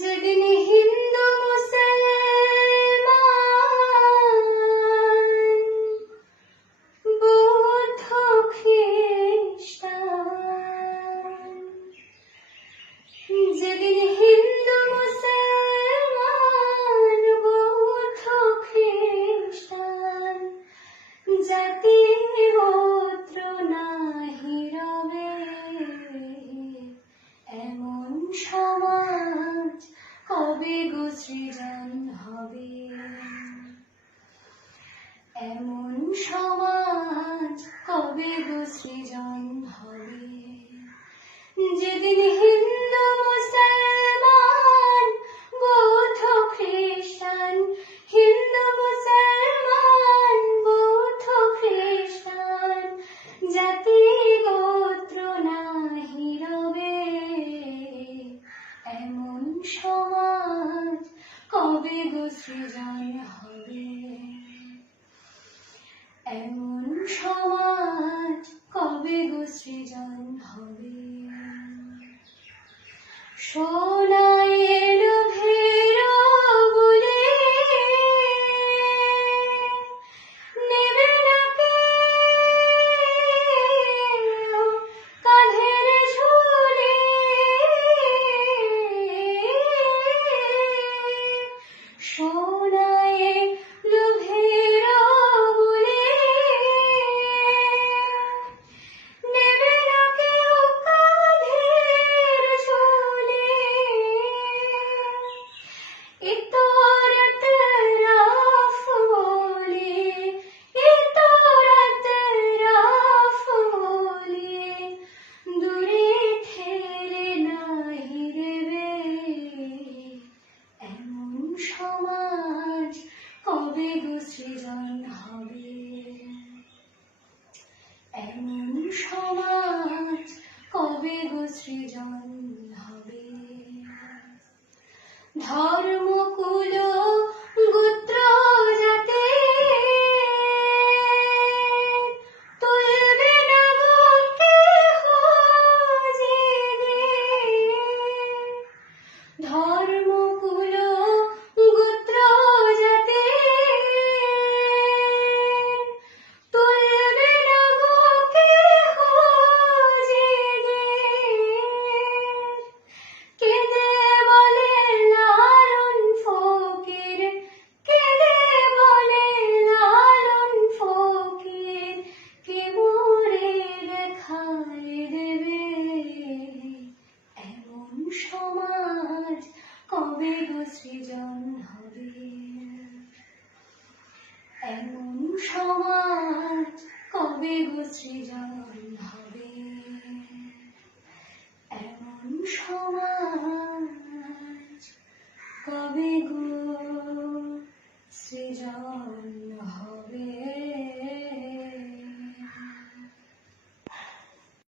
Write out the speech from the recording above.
যেদিন হিন্দু মুসলমান বৌদ্ধ খ্রিস্টান, যেদিন হিন্দু মুসলমান বৌদ্ধ খ্রিস্টান জাতি গোত্র নাহি রবে, এমন সমাজ কবে গো সৃজন হবে, এমন সমাজ কবে গো সৃজন হবে। যেদিন হিন্দু মুসলমান বৌদ্ধ খ্রিস্টান, হিন্দু মুসলমান বৌদ্ধ খ্রিস্টান জাতি গোত্র নাহি রবে, এমন সমাজ কবে গো সৃজন হবে, এমন সমাজ কবে গো সৃজন হবে। সোনায় এলো ভেরো বলে নেবে না কেউ কাঁধের ঝুলি, সোনায় এলো ভেরো বলে নেবে না কেউ কাঁধের ঝুলি, ইতরা তরফ বলি, ইতরা তরফ বলি দূরে ঠেলে নাহি দেবে, এমন সমাজ কবে গো সৃজন হবে, এমন সমাজ কবে গো সৃজন হবে। ধর্ম কুল গোত্র জাতি তুলবে না গো কেহ জেগে, ধর্ম কুল গোত্র জাতি তুলবে না গো কেহ জেগে, কেঁদে বলে লালন ফকির, কেঁদে বলে লালন ফকির কে মোরে দেখায় দেবে, এমন সমাজ কবে গো সৃজন হবে, এমন সমাজ কবে গো সৃজন হবে, এমন সমাজ কবে গো সৃজন হবে।